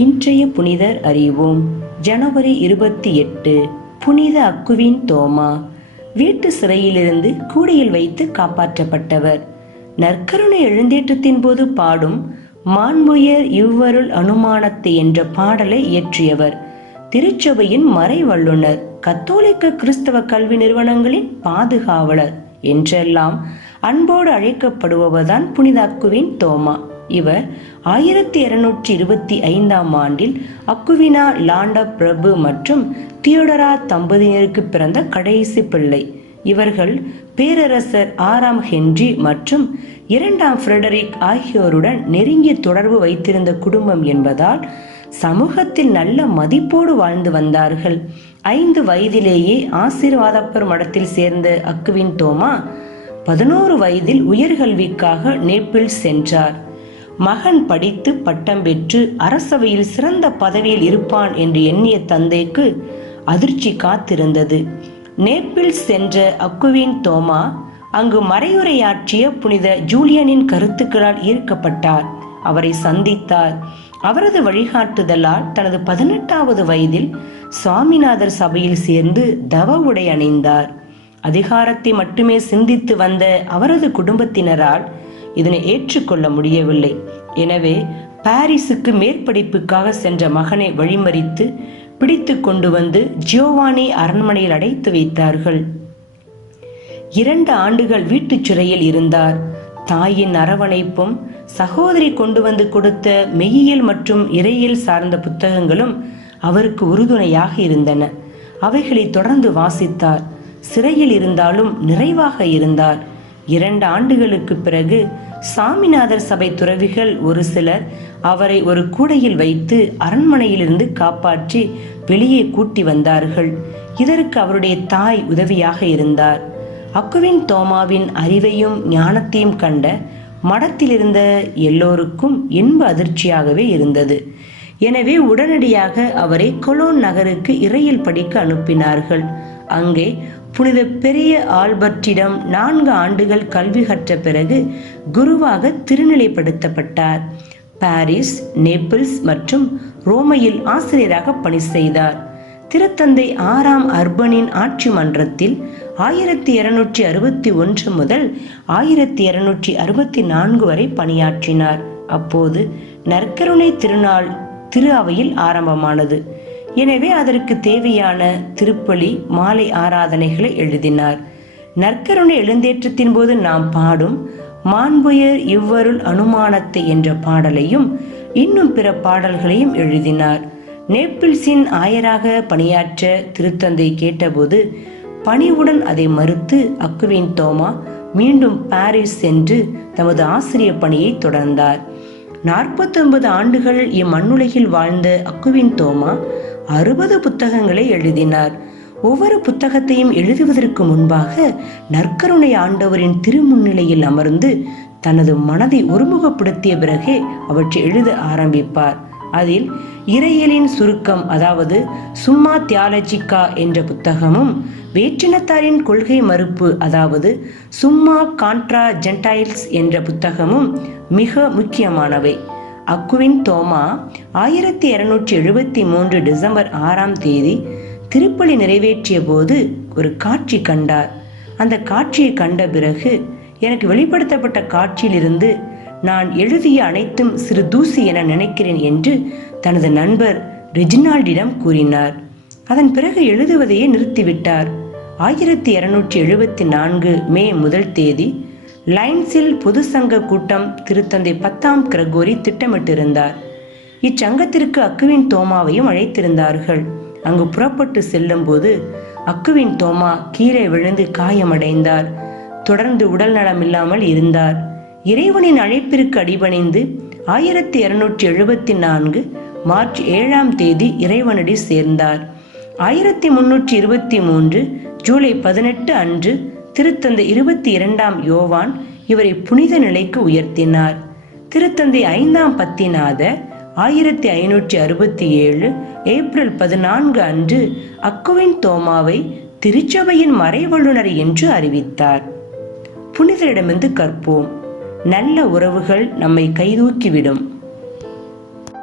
இன்றைய புனிதர் அறிவோம். ஜனவரி 28. புனித அக்குவின் தோமா. வீட்டு சிறையிலிருந்து கூடையில் வைத்து காப்பாற்றப்பட்டவர். நற்கருணை எழுந்தேற்றத்தின் போது பாடும் மாண்புயர் இவ்வருள் அனுமானத்தை என்ற பாடலை இயற்றியவர். திருச்சபையின் மறை வல்லுனர், கத்தோலிக்க கிறிஸ்தவ கல்வி நிறுவனங்களின் பாதுகாவலர் என்றெல்லாம் அன்போடு அழைக்கப்படுபவர்தான் புனித அக்குவின் தோமா. இவர் 1225 ஆண்டில் அக்குவினா லாண்டா பிரபு மற்றும் தியோடரா தம்பதியினருக்கு பிறந்த கடைசி பிள்ளை. இவர்கள் பேரரசர் 6ஆம் ஹென்றி மற்றும் 2ஆம் ஃபிரெடரிக் ஆகியோருடன் நெருங்கிய தொடர்பு வைத்திருந்த குடும்பம் என்பதால் சமூகத்தில் நல்ல மதிப்போடு வாழ்ந்து வந்தார்கள். 5 வயதிலேயே ஆசீர்வாதப்பர் மடத்தில் சேர்ந்த அக்குவின் தோமா 11 வயதில் உயர்கல்விக்காக நேபிள்ஸ் சென்றார். மகன் படித்து பட்டம் பெற்று அரசவையில் சிறந்த பதவியில் இருப்பான் என்று எண்ணிய தந்தைக்கு அதிர்ச்சி காத்திருந்தது. நேபிள்ஸ் சென்ற அக்குவின் தோமா அங்கு மறையுரையாற்றிய புனித ஜூலியனின் கருத்துக்களால் ஈர்க்கப்பட்டார். அவரை சந்தித்தார். அவரது வழிகாட்டுதலால் தனது 18வது வயதில் சுவாமிநாதர் சபையில் சேர்ந்து தவ உடை அணிந்தார். அதிகாரத்தை மட்டுமே சிந்தித்து வந்த அவரது குடும்பத்தினரால் இதனை ஏற்றுக்கொள்ள முடியவில்லை. எனவே பாரிஸுக்கு மேற்படிப்புக்காக சென்ற மகனை வழிமறித்து பிடித்து கொண்டு வந்து ஜியோவானி அரண்மனையில் அடைத்து வைத்தார்கள். 2 ஆண்டுகள் வீட்டு சிறையில் இருந்தார். தாயின் அரவணைப்பும் சகோதரி கொண்டு வந்து கொடுத்த மெய்யியல் மற்றும் இறையியல் சார்ந்த புத்தகங்களும் அவருக்கு உறுதுணையாக இருந்தன. அவைகளை தொடர்ந்து வாசித்தார். சிறையில் இருந்தாலும் நிறைவாக இருந்தார். 2 ஆண்டுகளுக்கு பிறகு சாமிநாதர் சபை துறவிகள் ஒரு சிலர் அவரை ஒரு கூடையில் வைத்து அரண்மனையிலிருந்து காப்பாற்றி வெளியே கூட்டி வந்தார்கள். இதற்கு அவருடைய தாய் உதவியாக இருந்தார். அக்குவின் தோமாவின் அறிவையும் ஞானத்தையும் கண்ட மடத்தில் இருந்த எல்லோருக்கும் இன்ப அதிர்ச்சியாகவே இருந்தது. எனவே உடனடியாக அவரை கொலோன் நகருக்கு இறையில் படிக்க அனுப்பினார்கள். அங்கே புனித பெரிய ஆல்பர்ட்டிடம் 4 ஆண்டுகள் கல்வி கற்ற பிறகு குருவாக திருநிலைப்படுத்தப்பட்டார். பாரிஸ், நேபிள்ஸ் மற்றும் ரோமையில் ஆசிரியராக பணி செய்தார். திருத்தந்தை 6ஆம் அர்பனின் ஆட்சி மன்றத்தில் 1261 முதல் 1264 வரை பணியாற்றினார். அப்போது நற்கருணை திருநாள் திரு அவையில் ஆரம்பமானது. எனவே அதற்கு தேவையான திருப்பலி, மாலை ஆராதனைகளை எழுதினார். நற்கருணை எழுந்தேற்றத்தின் போது நாம் பாடும் மாண்புயர் இவ்வருள் அனுமானத்தை என்ற பாடலையும் இன்னும் பிற பாடல்களையும் எழுதினார். நேபிள்ஸின் ஆயராக பணியாற்ற திருத்தந்தை கேட்டபோது பணிவுடன் அதை மறுத்து அக்குவின் தோமா மீண்டும் பாரிஸ் சென்று தமது ஆசிரிய பணியை தொடர்ந்தார். 49 ஆண்டுகள் இம்மண்ணுலகில் வாழ்ந்த அக்குவின் தோமா 60 புத்தகங்களை எழுதினார். ஒவ்வொரு புத்தகத்தையும் எழுதுவதற்கு முன்பாக நற்கருணை ஆண்டவரின் திருமுன்னிலையில் அமர்ந்து தனது மனதை ஒருமுகப்படுத்திய பிறகே அவற்றை எழுத ஆரம்பிப்பார். அதில் இறையியலின் சுருக்கம், அதாவது சும்மா தியாலஜிக்கா என்ற புத்தகமும், வேற்றினத்தாரின் கொள்கை மறுப்பு, அதாவது சும்மா கான்ட்ரா ஜென்டைல்ஸ் என்ற புத்தகமும் மிக முக்கியமானவை. அக்குவின் தோமா 1273 டிசம்பர் 6ஆம் தேதி திருப்பலி நிறைவேற்றிய போது ஒரு காட்சி கண்டார். அந்த காட்சியை கண்ட பிறகு, எனக்கு வெளிப்படுத்தப்பட்ட காட்சியிலிருந்து நான் எழுதிய அனைத்தும் சிறு தூசி என நினைக்கிறேன் என்று தனது நண்பர் ரெஜினால்டிடம் கூறினார். அதன் பிறகு எழுதுவதையே நிறுத்திவிட்டார். 1274 மே 1 தேதி லைன்ஸில் பொது சங்க கூட்டம் திருத்தந்தை 10ஆம் கிரகோரி திட்டமிட்டிருந்தார். இச்சங்கத்திற்கு அக்குவின் தோமாவையும் அழைத்திருந்தார்கள். அங்கு புறப்பட்டு செல்லும் போது அக்குவின் தோமா கீழே விழுந்து காயமடைந்தார். தொடர்ந்து உடல் நலமில்லாமல் இருந்தார். இறைவனின் அழைப்பிற்கு அடிபணிந்து 1274 மார்ச் 7ஆம் தேதி இறைவனடி சேர்ந்தார். 1323 ஜூலை 18 அன்று திருத்தந்தை 22ஆம் யோவான் இவரை புனித நிலைக்கு உயர்த்தினார். திருத்தந்தை 5ஆம் பத்திநாதர் 1567 ஏப்ரல் 14 அன்று அக்குவின் தோமாவை திருச்சபையின் மறைவல்லுனர் என்று அறிவித்தார். புனிதரிடமிருந்து கற்போம். நல்ல உறவுகள் நம்மை கைதூக்கிவிடும்.